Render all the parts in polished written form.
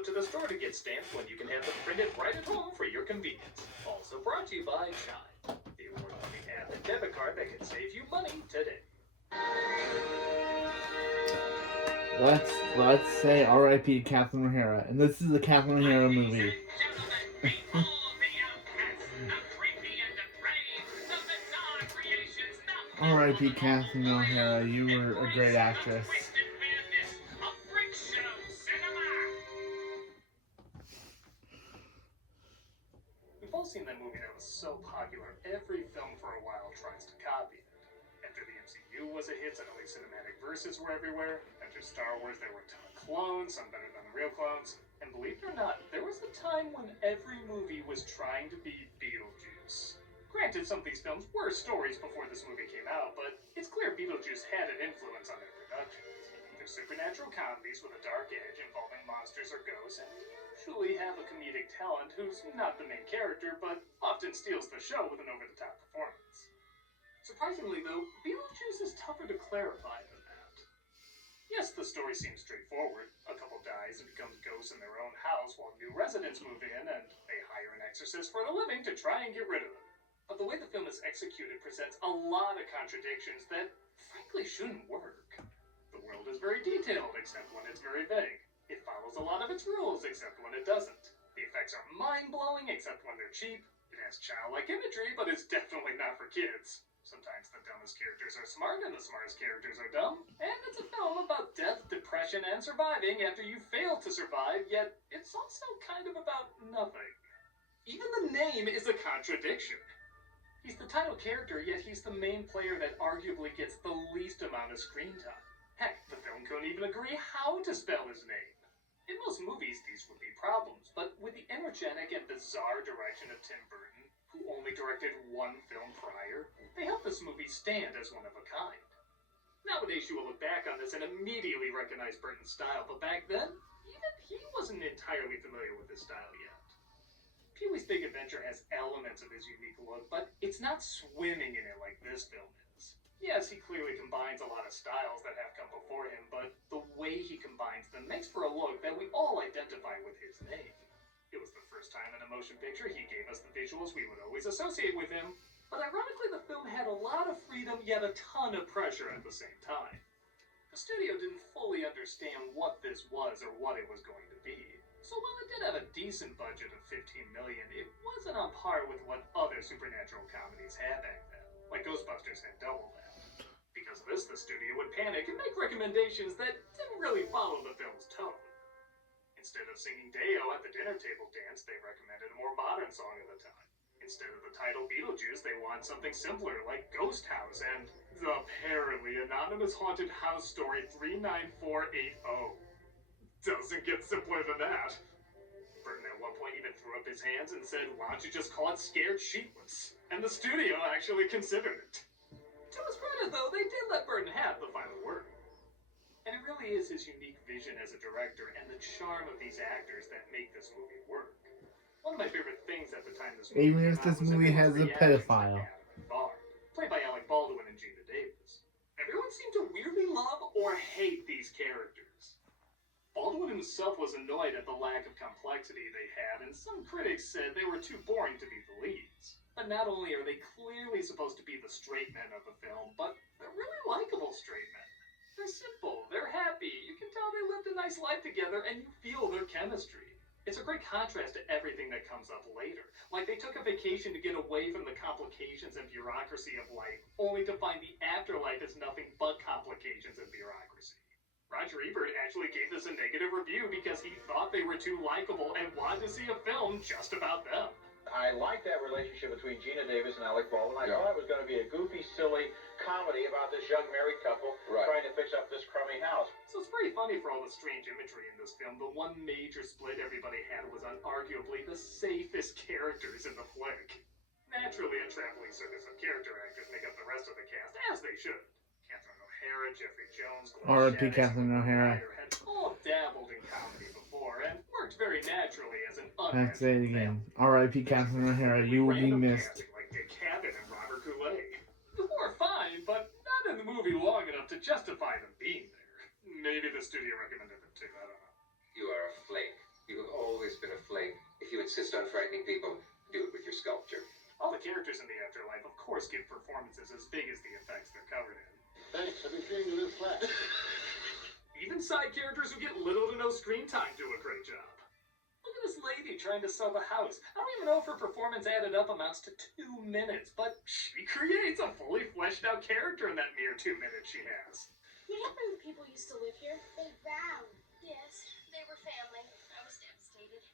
out to the store to get stamped when you can have them printed right at home for your convenience. Also brought to you by Chime, the award-winning app and debit card that can save you money today. Let's say R.I.P. Catherine O'Hara, and this is a Catherine O'Hara movie. R.I.P. Catherine O'Hara, you were a great actress. We've all seen that movie that was so popular, every film for a while tries to copy it. After the MCU was a hit, suddenly cinematic verses were everywhere. After Star Wars, there were a ton of clones, some better than the real clones. And believe it or not, there was a time when every movie was trying to be Beetlejuice. Granted, some of these films were stories before this movie came out, but it's clear Beetlejuice had an influence on their productions. They're supernatural comedies with a dark edge involving monsters or ghosts, and usually have a comedic talent who's not the main character, but often steals the show with an over-the-top performance. Surprisingly, though, Beetlejuice is tougher to clarify than that. Yes, the story seems straightforward. A couple dies and becomes ghosts in their own house while new residents move in, and they hire an exorcist for the living to try and get rid of them. But the way the film is executed presents a lot of contradictions that, frankly, shouldn't work. The world is very detailed, except when it's very vague. It follows a lot of its rules, except when it doesn't. The effects are mind-blowing, except when they're cheap. It has childlike imagery, but it's definitely not for kids. Sometimes the dumbest characters are smart, and the smartest characters are dumb. And it's a film about death, depression, and surviving after you fail to survive, yet it's also kind of about nothing. Even the name is a contradiction. He's the title character, yet he's the main player that arguably gets the least amount of screen time. Heck, the film couldn't even agree how to spell his name. In most movies, these would be problems, but with the energetic and bizarre direction of Tim Burton, who only directed one film prior, they helped this movie stand as one of a kind. Nowadays, you will look back on this and immediately recognize Burton's style, but back then, even he wasn't entirely familiar with his style yet. Pee-wee's Big Adventure has elements of his unique look, but it's not swimming in it like this film is. Yes, he clearly combines a lot of styles that have come before him, but the way he combines them makes for a look that we all identify with his name. It was the first time in a motion picture he gave us the visuals we would always associate with him, but ironically the film had a lot of freedom yet a ton of pressure at the same time. The studio didn't fully understand what this was or what it was going to be. So while it did have a decent budget of $15 million, it wasn't on par with what other supernatural comedies had back then. Like Ghostbusters had double that. Because of this, the studio would panic and make recommendations that didn't really follow the film's tone. Instead of singing Deo at the dinner table dance, they recommended a more modern song at the time. Instead of the title Beetlejuice, they wanted something simpler like Ghost House and the apparently anonymous haunted house story 39480. Doesn't get simpler than that. Burton at one point even threw up his hands and said, "Why don't you just call it Scared Sheetless?" And the studio actually considered it. To his credit, though, they did let Burton have the final word. And it really is his unique vision as a director and the charm of these actors that make this movie work. One of my favorite things at the time this movie Even if this movie has a pedophile. Played by Alec Baldwin and Gina Davis. Everyone seemed to weirdly love or hate these characters. Baldwin himself was annoyed at the lack of complexity they had, and some critics said they were too boring to be the leads. But not only are they clearly supposed to be the straight men of the film, but they're really likable straight men. They're simple, they're happy, you can tell they lived a nice life together, and you feel their chemistry. It's a great contrast to everything that comes up later. Like they took a vacation to get away from the complications and bureaucracy of life, only to find the afterlife is nothing but complications and bureaucracy. Roger Ebert actually gave this a negative review because he thought they were too likable and wanted to see a film just about them. I like that relationship between Gina Davis and Alec Baldwin. I thought it was going to be a goofy, silly comedy about this young married couple trying to fix up this crummy house. So it's pretty funny for all the strange imagery in this film. The one major split everybody had was on arguably the safest characters in the flick. Naturally, a traveling circus of character actors make up the rest of the cast, as they should. Hara, Jeffrey Jones, R.I.P. Catherine O'Hara. had all dabbled in comedy before and worked very naturally as an Let's say it again. R.I.P. Catherine O'Hara. You will be missed. Like Dick Cavett and Robert Goulet. Who are fine, but not in the movie long enough to justify them being there. Maybe the studio recommended them too. I don't know. You are a flake. You been a fling. If you insist on frightening people, do it with your sculpture. All the characters in the afterlife, of course, give performances as big as the effects they're covered in. Thanks, I've been feeling a little flat. Even side characters who get little to no screen time do a great job. Look at this lady trying to sell the house. I don't even know if her performance added up amounts to 2 minutes, but she creates a fully fleshed out character in that mere 2 minutes she has. What happened to the people who used to live here? They drowned. Yes, they were family. I was devastated.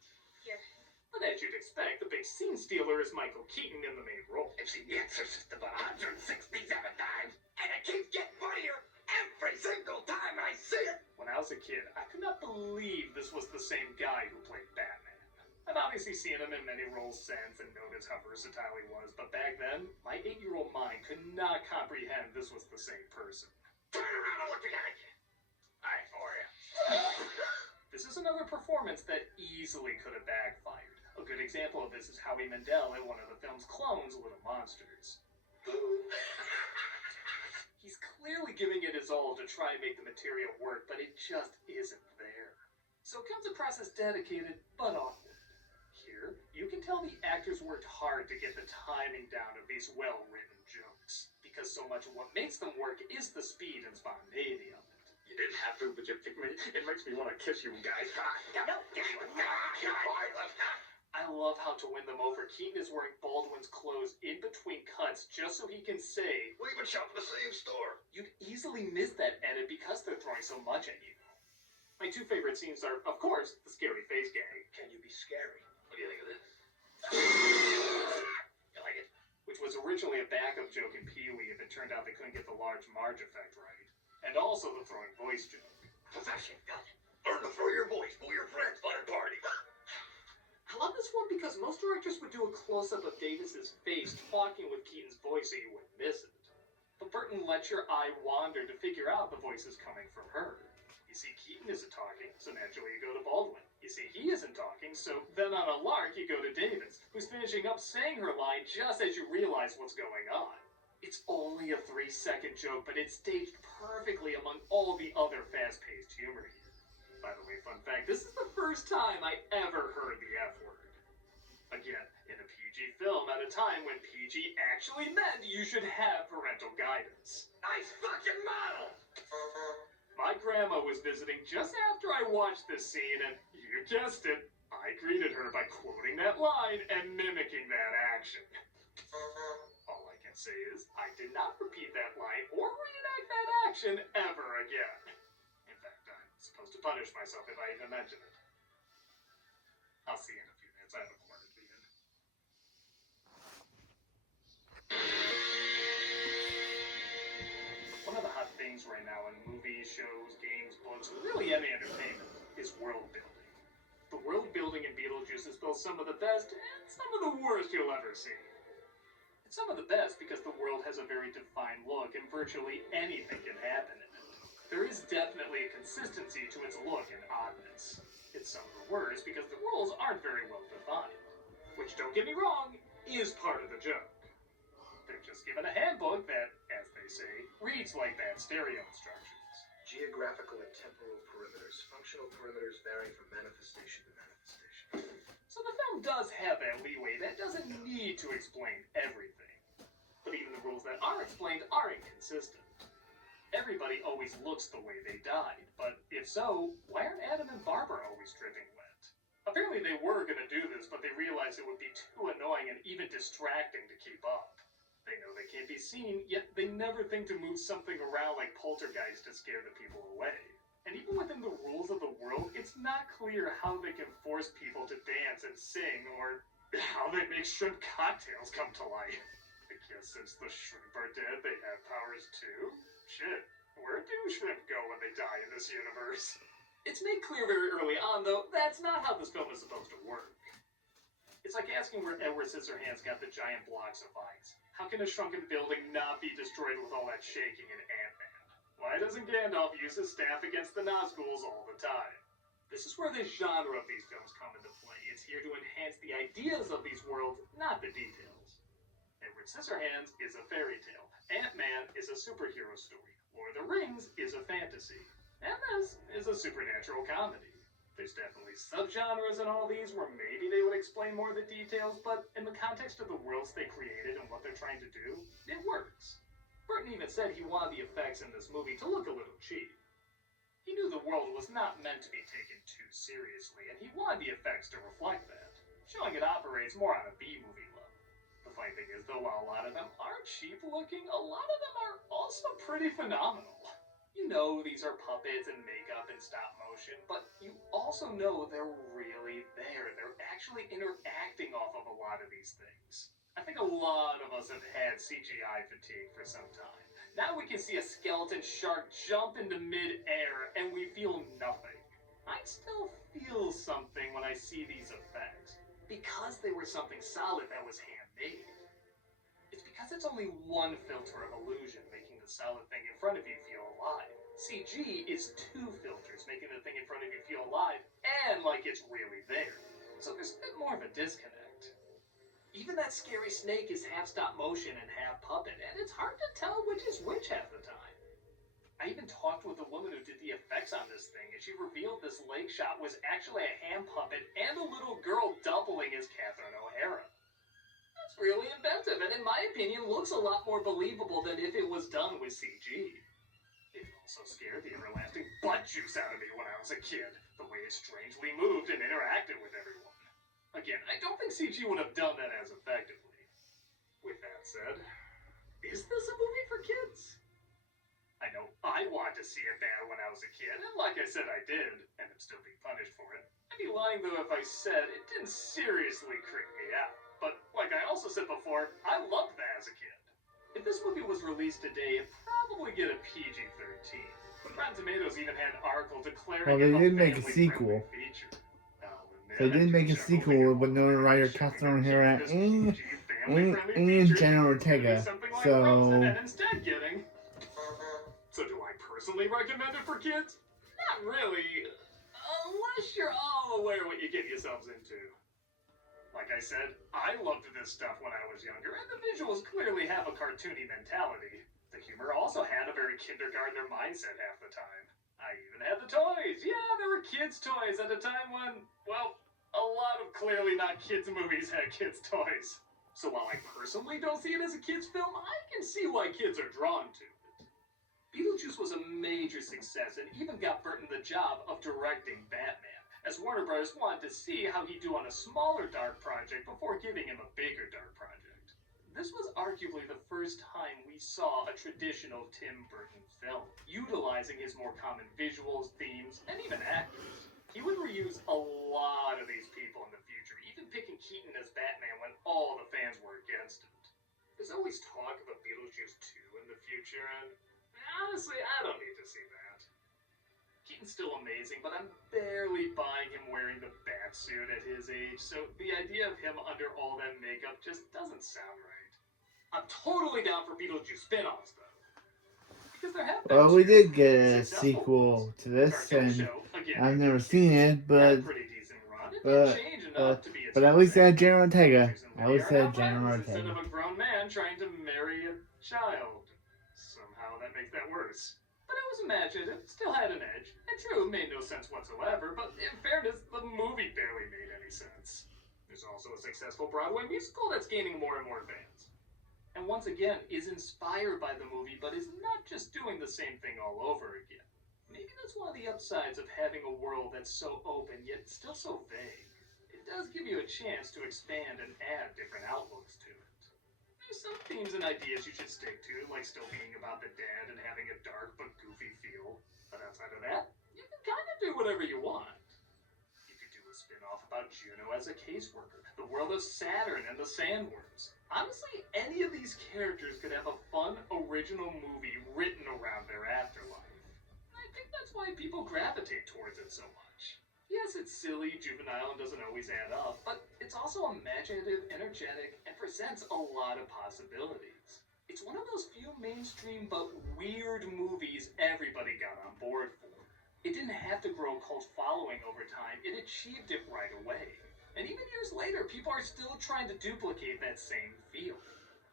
Here. But as you'd expect, the big scene stealer is Michael Keaton in the main role. I've seen The Exorcist about 167 times, and it keeps getting funnier every single time I see it. When I was a kid, I could not believe this was the same guy who played Batman. I've obviously seen him in many roles since and noticed how versatile he was, but back then, my 8-year-old mind could not comprehend this was the same person. Turn around and look behind you. I for you. This is another performance that easily could have backfired. A good example of this is Howie Mandel in one of the film's clones, Little Monsters. He's clearly giving it his all to try and make the material work, but it just isn't there. So it comes across as dedicated, but awkward. Here, you can tell the actors worked hard to get the timing down of these well-written jokes, because so much of what makes them work is the speed and spontaneity of it. You didn't have to, but you picked me. It makes me want to kiss you guys. No, I love how to win them over, Keaton is wearing Baldwin's clothes in between cuts just so he can say, We even shop at the same store. you'd easily miss that edit because they're throwing so much at you. My 2 favorite scenes are, of course, the scary face gag. Can you be scary? What do you think of this? You like it? Which was originally a backup joke in Pee-wee if it turned out they couldn't get the large Marge effect right. And also the throwing voice joke. Possession, got it. Learn to throw your voice, fool your friends, fun and party. I love this one because most directors would do a close-up of Davis's face talking with Keaton's voice so you wouldn't miss it. But Burton lets your eye wander to figure out the voice is coming from her. You see, Keaton isn't talking, so naturally you go to Baldwin. You see, he isn't talking, so then on a lark you go to Davis, who's finishing up saying her line just as you realize what's going on. It's only a 3-second joke, but it's staged perfectly among all the other fast-paced humor here. By the way, fun fact, this is the first time I ever heard the F word. Again, in a PG film at a time when PG actually meant you should have parental guidance. Nice fucking model! My grandma was visiting just after I watched this scene, and you guessed it, I greeted her by quoting that line and mimicking that action. All I can say is, I did not repeat that line or reenact that action ever again. In fact, I'm supposed to punish myself if I even mention it. I'll see you in a few minutes. I have a quarter to be in. One of the hot things right now in movies, shows, games, books, and really any entertainment is world building. The world building in Beetlejuices is both some of the best and some of the worst you'll ever see. It's some of the best because the world has a very defined look and virtually anything can happen in it. There is definitely a consistency to its look and oddness. It's some of the worst because the rules aren't very well defined. Which, don't get me wrong, is part of the joke. They're just given a handbook that, as they say, reads like bad stereo instructions. Geographical and temporal perimeters. Functional perimeters vary from manifestation to manifestation. So the film does have that leeway that doesn't need to explain everything. But even the rules that are explained are inconsistent. Everybody always looks the way they died, but if so, why aren't Adam and Barbara always dripping wet? Apparently they were going to do this, but they realized it would be too annoying and even distracting to keep up. They know they can't be seen, yet they never think to move something around like poltergeist to scare the people away. And even within the rules of the world, it's not clear how they can force people to dance and sing, or how they make shrimp cocktails come to life. I guess since the shrimp are dead, they have powers too? Shit, where do shrimp go when they die in this universe? It's made clear very early on, though, that's not how this film is supposed to work. It's like asking where Edward Scissorhands got the giant blocks of ice. How can a shrunken building not be destroyed with all that shaking in Ant-Man? Why doesn't Gandalf use his staff against the Nazguls all the time? This is where the genre of these films come into play. It's here to enhance the ideas of these worlds, not the details. Edward Scissorhands is a fairy tale. Ant-Man is a superhero story. Lord of the Rings is a fantasy. And this is a supernatural comedy. There's definitely subgenres in all these where maybe they would explain more of the details, but in the context of the worlds they created and what they're trying to do, it works. Burton even said he wanted the effects in this movie to look a little cheap. He knew the world was not meant to be taken too seriously, and he wanted the effects to reflect that, showing it operates more on a B-movie level. The funny thing is, though, while a lot of them are cheap looking, a lot of them are also pretty phenomenal. You know these are puppets and makeup and stop motion, but you also know they're really there. They're actually interacting off of a lot of these things. I think a lot of us have had CGI fatigue for some time. Now we can see a skeleton shark jump into mid-air and we feel nothing. I still feel something when I see these effects, because they were something solid that was handmade. It's because it's only one filter of illusion making the solid thing in front of you feel alive. CG is two filters making the thing in front of you feel alive and like it's really there. So there's a bit more of a disconnect. Even that scary snake is half stop motion and half puppet, and it's hard to tell which is which half the time. I even talked with the woman who did the effects on this thing, and she revealed this lake shot was actually a hand puppet and a little girl doubling as Catherine O'Hara. That's really inventive, and in my opinion, looks a lot more believable than if it was done with CG. It also scared the everlasting butt juice out of me when I was a kid, the way it strangely moved and interacted with everyone. Again, I don't think CG would have done that as effectively. With that said, is this a movie for kids? I know I wanted to see it bad when I was a kid, and like I said, I did, and I'm still being punished for it. I'd be lying though if I said it didn't seriously creep me out. But like I also said before, I loved that as a kid. If this movie was released today, it'd probably get a PG-13. Rotten Tomatoes even had an article declaring Well, they it a did make a family-friendly sequel. feature. They did make a sequel with Winona Ryder, Catherine O'Hara, and Jenna Ortega. So do I personally recommend it for kids? Not really, unless you're all aware what you get yourselves into. Like I said, I loved this stuff when I was younger, and the visuals clearly have a cartoony mentality. The humor also had a very kindergartner mindset half the time. I even had the toys. Yeah, there were kids' toys at a time when, well, a lot of clearly not kids' movies had kids' toys. So while I personally don't see it as a kids' film, I can see why kids are drawn to it. Beetlejuice was a major success and even got Burton the job of directing Batman, as Warner Bros. Wanted to see how he'd do on a smaller dark project before giving him a bigger dark project. This was arguably the first time we saw a traditional Tim Burton film, utilizing his more common visuals, themes, and even actors. He would reuse a lot of these people in the future, even picking Keaton as Batman when all the fans were against it. There's always talk of a Beetlejuice 2 in the future, and honestly, I don't need to see that. Keaton's still amazing, but I'm barely buying him wearing the bat suit at his age, so the idea of him under all that makeup just doesn't sound right. I'm totally down for Beetlejuice spin-offs, though. Because there have been Well, we did get a successful sequel ones. to this, Cartoon and show, again, I've never Beetlejuice, seen it, had a but pretty decent run. It didn't change enough to be its but at own least thing. had Jenna Ortega. Beetlejuice and At Woody least are now had Jenna friends instead Ortega. of a grown man trying to marry a child. Somehow that makes that worse. But it was imaginative, still had an edge, and true, made no sense whatsoever, but in fairness, the movie barely made any sense. There's also a successful Broadway musical that's gaining more and more fans. And once again, is inspired by the movie, but is not just doing the same thing all over again. Maybe that's one of the upsides of having a world that's so open, yet still so vague. It does give you a chance to expand and add different outlooks to it. There's some themes and ideas you should stick to, like still being about the dead and having a dark but goofy feel. But outside of that, you can kind of do whatever you want. You could do a spin-off about Juno as a caseworker, the world of Saturn and the sandworms. Honestly, any of these characters could have a fun, original movie written around their afterlife. And I think that's why people gravitate towards it so much. Yes, it's silly, juvenile, and doesn't always add up, but it's also imaginative, energetic, and presents a lot of possibilities. It's one of those few mainstream but weird movies everybody got on board for. It didn't have to grow a cult following over time, it achieved it right away. And even years later, people are still trying to duplicate that same feel.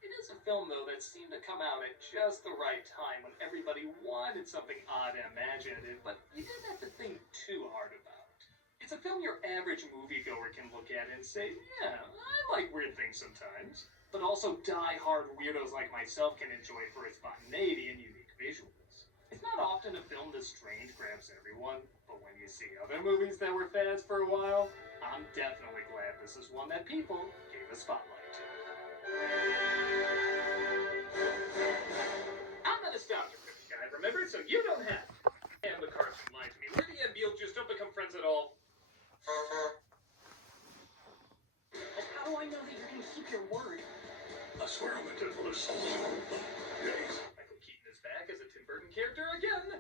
It is a film, though, that seemed to come out at just the right time when everybody wanted something odd and imaginative, but you didn't have to think too hard about it. It's a film your average moviegoer can look at and say, yeah, I like weird things sometimes. But also die-hard weirdos like myself can enjoy for its spontaneity and unique visuals. It's not often a film this strange grabs everyone, but when you see other movies that were fads for a while, I'm definitely glad this is one that people gave a spotlight to. I'm a nostalgia critic guy, remember? So you don't have to. And the cartoon lied to me. Liddy and Beetlejuice don't become friends at all. But how do I know that you're going to keep your word? I swear I'm a devilish soul. Michael Keaton is back as a Tim Burton character again.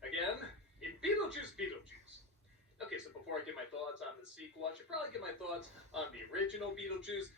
Again, in Beetlejuice. Okay, so before I give my thoughts on the sequel, I should probably give my thoughts on the original Beetlejuice.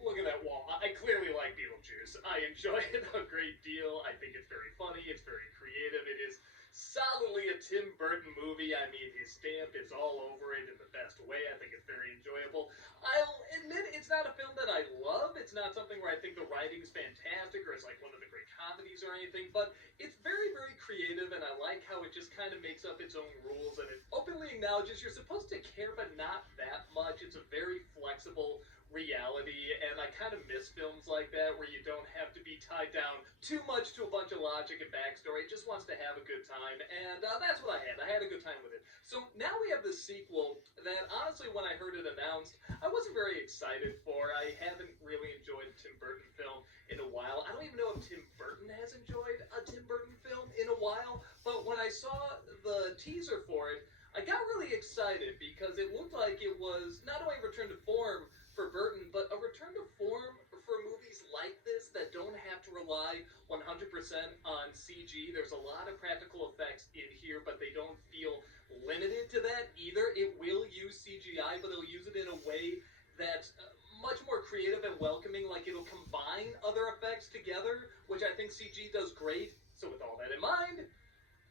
Look at that wall. I clearly like Beetlejuice. I enjoy it a great deal. I think it's very funny. It's very creative. It is solidly a Tim Burton movie. I mean, his stamp is all over it in the best way. I think it's very enjoyable. I'll admit it's not a film that I love. It's not something where I think the writing's fantastic or it's like one of the great comedies or anything, but it's very, very creative, and I like how it just kind of makes up its own rules, and it openly acknowledges you're supposed to care, but not that much. It's a very flexible reality, and I kind of miss films like that where you don't have to be tied down too much to a bunch of logic and backstory. It just wants to have a good time, and that's what I had. I had a good time with it. So now we have this sequel that, honestly, when I heard it announced, I wasn't very excited for. I haven't really enjoyed a Tim Burton film in a while. I don't even know if Tim Burton has enjoyed a Tim Burton film in a while, but when I saw the teaser for it, I got really excited because it looked like it was not only a return to form for Burton, but a return to form for movies like this that don't have to rely 100% on CG. There's a lot of practical effects in here, but they don't feel limited to that either. It will use CGI, but it'll use it in a way that's much more creative and welcoming. Like, it'll combine other effects together, which I think CG does great. So with all that in mind,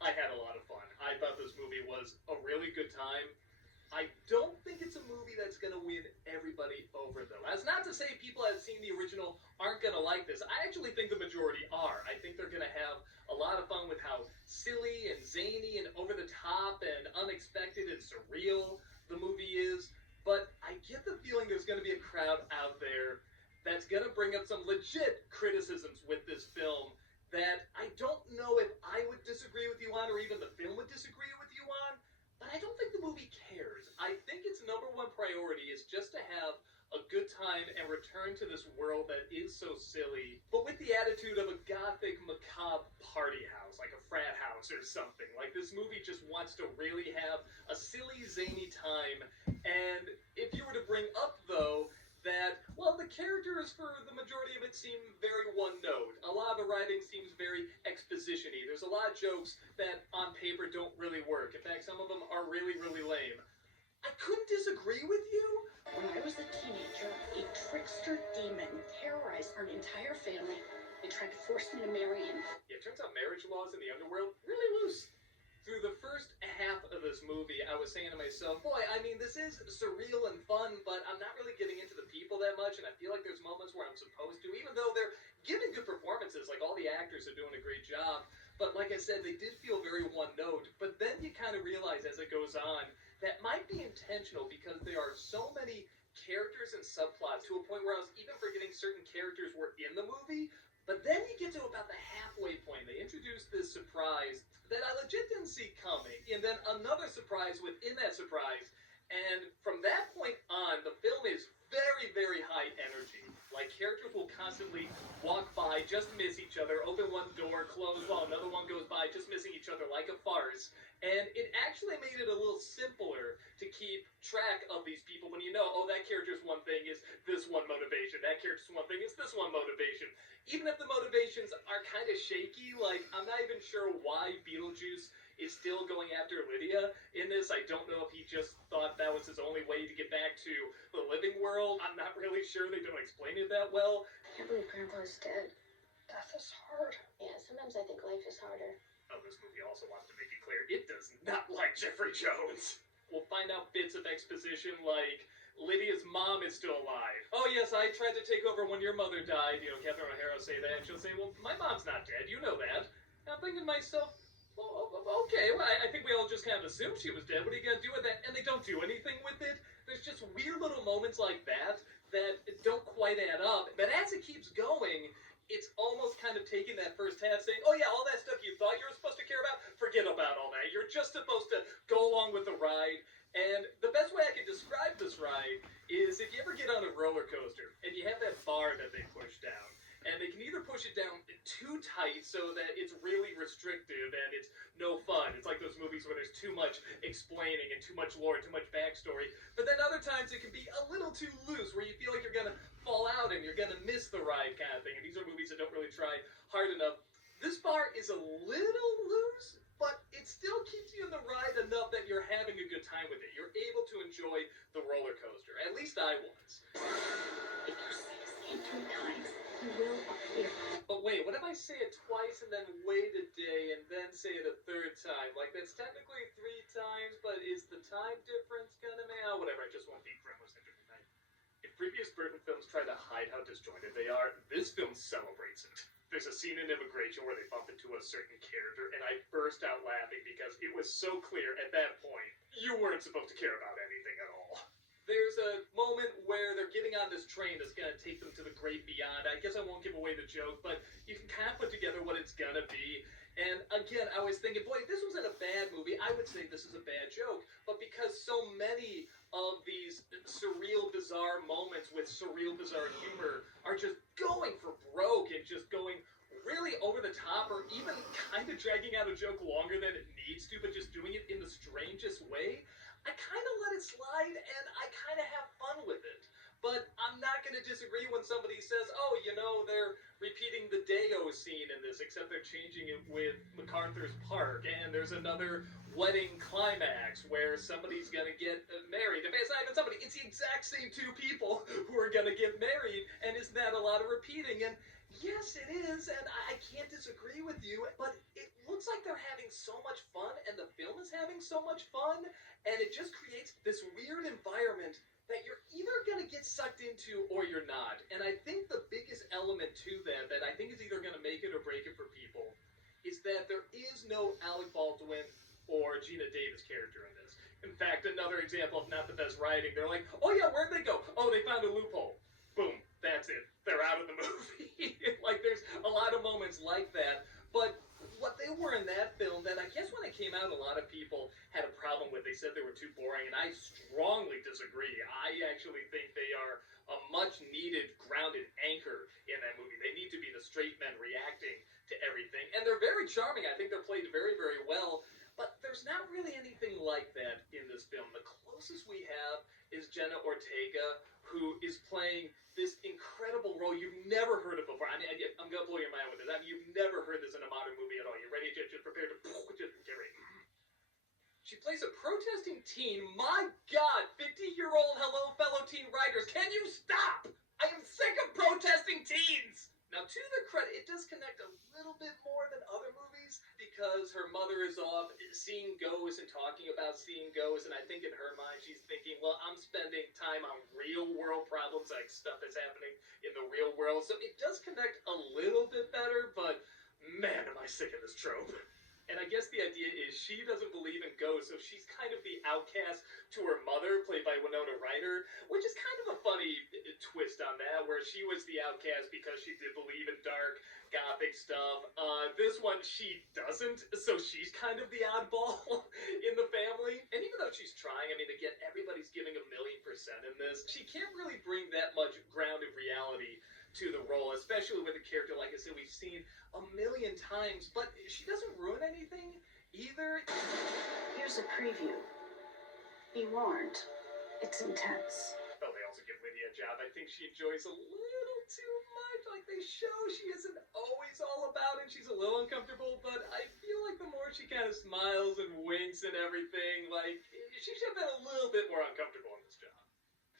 I had a lot of fun. I thought this movie was a really good time. I don't think it's a movie that's going to win everybody over, though. That's not to say people that have seen the original aren't going to like this. I actually think the majority are. I think they're going to have a lot of fun with how silly and zany and over the top and unexpected and surreal the movie is. But I get the feeling there's going to be a crowd out there that's going to bring up some legit criticisms with this film that I don't know if I would disagree with you on or even the film would disagree with you on. But I don't think the movie cares. I think its number one priority is just to have a good time and return to this world that is so silly, but with the attitude of a gothic, macabre party house, like a frat house or something. Like, this movie just wants to really have a silly, zany time. And if you were to bring up, though, that, well, the characters for the majority of it seem very one-note. A lot of the writing seems very exposition-y. There's a lot of jokes that on paper don't really work. In fact, some of them are really, really lame. I couldn't disagree with you. When I was a teenager, a trickster demon terrorized our entire family and tried to force me to marry him. Yeah, it turns out marriage laws in the underworld really loose. Through the first half of this movie, I was saying to myself, boy, I mean, this is surreal and fun, but I'm not really getting into the people that much, and I feel like there's moments where I'm supposed to, even though they're giving good performances, like all the actors are doing a great job. But like I said, they did feel very one-note. But then you kind of realize as it goes on, that might be intentional because there are so many characters and subplots to a point where I was even forgetting certain characters were in the movie. But then you get to about the halfway point. They introduce this surprise that I legit didn't see coming. And then another surprise within that surprise. And from that point on, the film is very, very high energy. Like, characters will constantly walk by, just miss each other, open one door, close while another one goes by, just missing each other like a farce. And it actually made it a little simpler to keep track of these people when you know, oh, that character's one thing is this one motivation, that character's one thing is this one motivation. Even if the motivations are kind of shaky, like, I'm not even sure why Beetlejuice is still going after Lydia in this. I don't know if he just thought that was his only way to get back to the living world. I'm not really sure. They don't explain it that well. I can't believe Grandpa's dead. Death is hard. Yeah, sometimes I think life is harder. Oh, this movie also wants to make it clear it does not like Jeffrey Jones. We'll find out bits of exposition like Lydia's mom is still alive. Oh yes, I tried to take over when your mother died. You know, Catherine O'Hara will say that. And she'll say, well, my mom's not dead. You know that. And I'm thinking to myself, Okay, well, I think we all just kind of assumed she was dead. What are you gonna do with that? And they don't do anything with it. There's just weird little moments like that that don't quite add up. But as it keeps going, it's almost kind of taking that first half saying, oh yeah, all that stuff you thought you were supposed to care about, forget about all that. You're just supposed to go along with the ride. And the best way I can describe this ride is if you ever get on a roller coaster and you have that bar that they push down, and they can either push it down too tight so that it's really restrictive and it's no fun. It's like those movies where there's too much explaining and too much lore, too much backstory. But then other times it can be a little too loose where you feel like you're going to fall out and you're going to miss the ride kind of thing. And these are movies that don't really try hard enough. This bar is a little loose, but it still keeps you in the ride enough that you're having a good time with it. You're able to enjoy the roller coaster. At least I was. If you say it 3 times, he will appear. But wait, what if I say it twice and then wait a day and then say it a 3rd time? Like, that's technically 3 times, but is the time difference gonna make... Oh, whatever, I just won't be Gremlins Ninja tonight. If previous Burton films try to hide how disjointed they are, this film celebrates it. There's a scene in Immigration where they bump into a certain character, and I burst out laughing because it was so clear at that point, you weren't supposed to care about anything at all. There's a moment where they're getting on this train that's going to take them to the great beyond. I guess I won't give away the joke, but you can kind of put together what it's going to be. And again, I was thinking, boy, if this wasn't a bad movie, I would say this is a bad joke. But because so many of these surreal, bizarre moments with surreal, bizarre humor are just going for broke and just going really over the top or even kind of dragging out a joke longer than it needs to, but just doing it in the strangest way, I kind of let it slide, and I kind of have fun with it. But I'm not going to disagree when somebody says, oh, you know, they're repeating the Deo scene in this, except they're changing it with MacArthur's Park, and there's another wedding climax where somebody's going to get married. If it's not even somebody, it's the exact same 2 people who are going to get married, and isn't that a lot of repeating? And yes, it is, and I can't disagree with you, but it looks like they're having so much fun, and the film is having so much fun, and it just creates this weird environment that you're either going to get sucked into or you're not. And I think the biggest element to that I think is either going to make it or break it for people is that there is no Alec Baldwin or Gina Davis character in this. In fact, another example of not the best writing, they're like, oh yeah, where'd they go? Oh, they found a loophole. Boom, that's it. They're out of the movie. Like, there's a lot of moments like that. But what they were in that film, that I guess when it came out, a lot of people had a problem with. They said they were too boring, and I strongly disagree. I actually think they are a much-needed, grounded anchor in that movie. They need to be the straight men reacting to everything. And they're very charming. I think they're played very, very well. But there's not really anything like that in this film. The closest we have is Jenna Ortega, who is playing this incredible role you've never heard of before. I mean, I'm going to blow your mind with this. I mean, you've never heard this in a modern movie at all. You're ready? Just prepare to... Just get ready. She plays a protesting teen. My God, 50-year-old hello, fellow teen writers. Can you stop? I am sick of protesting teens. Now, to their credit, it does connect a little bit more than other movies because her mother is off seeing ghosts and talking about seeing ghosts, and I think in her mind she's thinking, well, I'm spending time on real-world problems, like stuff that's happening in the real world, so it does connect a little bit better, but man, am I sick of this trope. And I guess the idea is she doesn't believe in ghosts, so she's kind of the outcast to her mother, played by Winona Ryder, which is kind of a funny twist on that, where she was the outcast because she did believe in dark, gothic stuff. This one, she doesn't, so she's kind of the oddball in the family. And even though she's trying, I mean, again, everybody's giving 1,000,000% in this, she can't really bring that much grounded reality to the role, especially with a character, like I said, we've seen 1,000,000 times, but she doesn't ruin anything either. Here's a preview. Be warned, it's intense. Oh, they also give Lydia a job I think she enjoys a little too much. Like, they show she isn't always all about it. She's a little uncomfortable, but I feel like the more she kind of smiles and winks and everything, like, she should have been a little bit more uncomfortable in this job.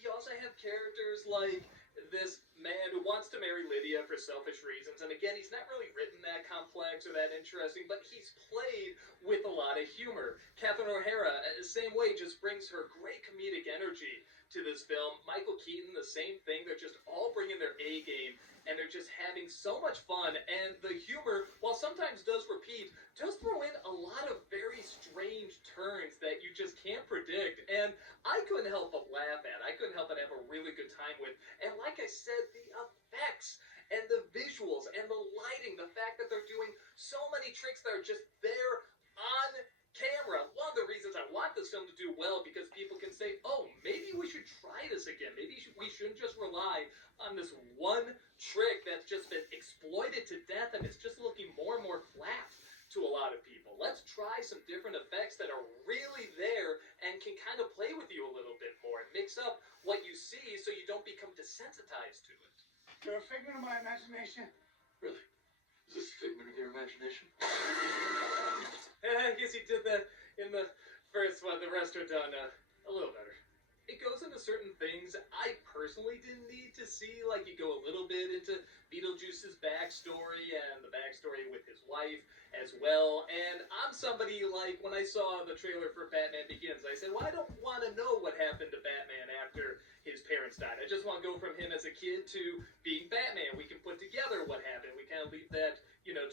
You also have characters like this man who wants to marry Lydia for selfish reasons, and again, he's not really written that complex or that interesting, but he's played with a lot of humor. Catherine O'Hara, same way, just brings her great comedic energy to this film. Michael Keaton, the same thing. They're just all bringing their A game, and they're just having so much fun. And the humor, while sometimes does repeat, does throw in a lot of very strange turns that you just can't predict. And I couldn't help but laugh at. I couldn't help but have a really good time with. And like I said, the effects and the visuals and the lighting, the fact that they're doing so many tricks that are just there on camera. One of the reasons I want this film to do well, because people can say, oh, maybe we should try this again. Maybe we shouldn't just rely on this one trick that's just been exploited to death and it's just looking more and more flat to a lot of people. Let's try some different effects that are really there and can kind of play with you a little bit more and mix up what you see so you don't become desensitized to it. You're a figment of my imagination. Really? Is this a figment of your imagination? I guess he did that in the first one. The rest are done a little better. It goes into certain things I personally didn't need to see, like you go a little bit into Beetlejuice's backstory and the backstory with his wife as well. And I'm somebody, like, when I saw the trailer for Batman Begins, I said, well, I don't want to know what happened to Batman after his parents died. I just want to go from him as a kid to being Batman. We can put together what happened. We kind of leave that,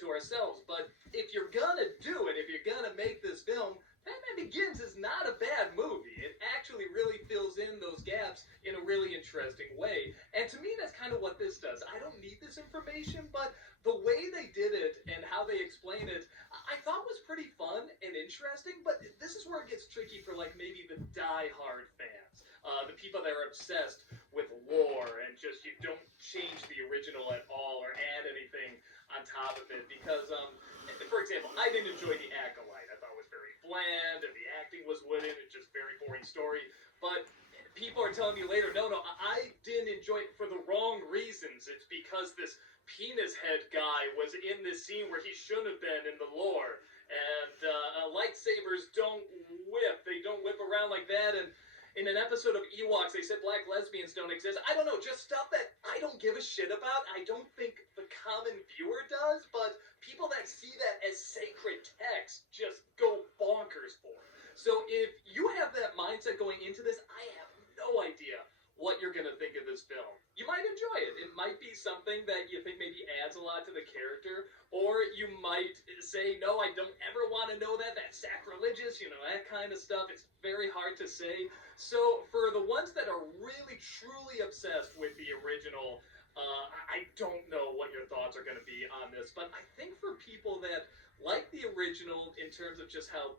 to ourselves. But if you're gonna do it, if you're gonna make this film, Batman Begins is not a bad movie. It actually really fills in those gaps in a really interesting way. And to me, that's kind of what this does. I don't need this information, but the way they did it and how they explain it, I thought was pretty fun and interesting, but this is where it gets tricky for, like, maybe the die-hard fans. The people that are obsessed with lore and just, you don't change the original at all or add anything on top of it. Because, for example, I didn't enjoy The Acolyte. I thought it was very bland and the acting was wooden. It's just very boring story. But people are telling me later, no, I didn't enjoy it for the wrong reasons. It's because this penis head guy was in this scene where he shouldn't have been in the lore. And lightsabers don't whip. They don't whip around like that. And in an episode of Ewoks, they said black lesbians don't exist. I don't know, just stuff that I don't give a shit about. I don't think the common viewer does, but people that see that as sacred text just go bonkers for it. So if you have that mindset going into this, I have no idea what you're going to think of this film. You might enjoy it. It might be something that you think maybe adds a lot to the character, or you might say, no, I don't ever want to know that. That's sacrilegious, that kind of stuff. It's very hard to say. So for the ones that are really, truly obsessed with the original, I don't know what your thoughts are going to be on this, but I think for people that like the original in terms of just how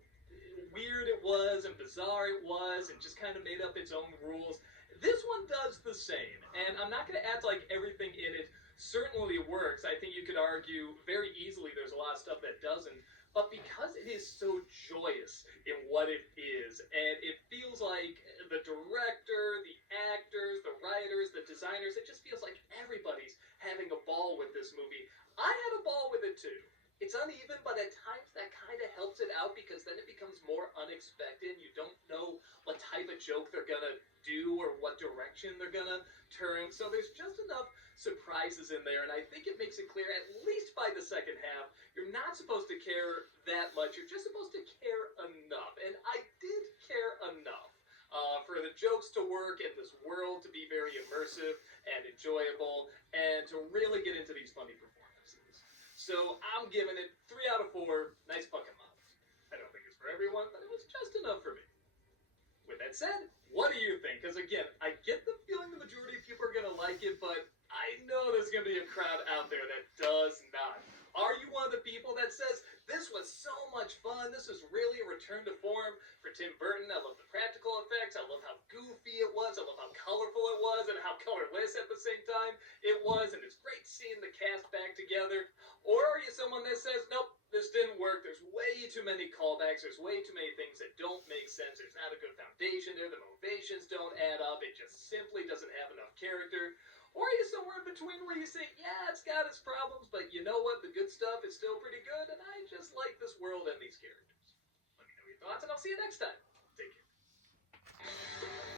weird it was and bizarre it was and just kind of made up its own rules, this one does the same. And I'm not going to act like everything in it certainly works. I think you could argue very easily there's a lot of stuff that doesn't. But because it is so joyous in what it is, and it feels like the director, the actors, the writers, the designers, it just feels like everybody's having a ball with this movie. I had a ball with it too. It's uneven, but at times that kind of helps it out because then it becomes more unexpected. You don't know what type of joke they're going to do or what direction they're going to turn. So there's just enough surprises in there, and I think it makes it clear, at least by the second half, you're not supposed to care that much. You're just supposed to care enough. And I did care enough for the jokes to work and this world to be very immersive and enjoyable and to really get into these funny performances. So I'm giving it 3 out of 4 nice fucking mouths. I don't think it's for everyone, but it was just enough for me. With that said, what do you think? Because again, I get the feeling the majority of people are going to like it, but I know there's going to be a crowd out there that does not. Are you one of the people that says, this was so much fun, this is really a return to form for Tim Burton, I love the practical effects, I love how goofy it was, I love how colorful it was, and how colorless at the same time it was, and it's great seeing the cast back together? Or are you someone that says, nope, this didn't work, there's way too many callbacks, there's way too many things that don't make sense, there's not a good foundation there, the motivations don't add up, it just simply doesn't have enough character? Or are you somewhere in between where you say, yeah, it's got its problems, but you know what, the good stuff is still pretty good, and I just like this world and these characters? Let me know your thoughts, and I'll see you next time. Take care.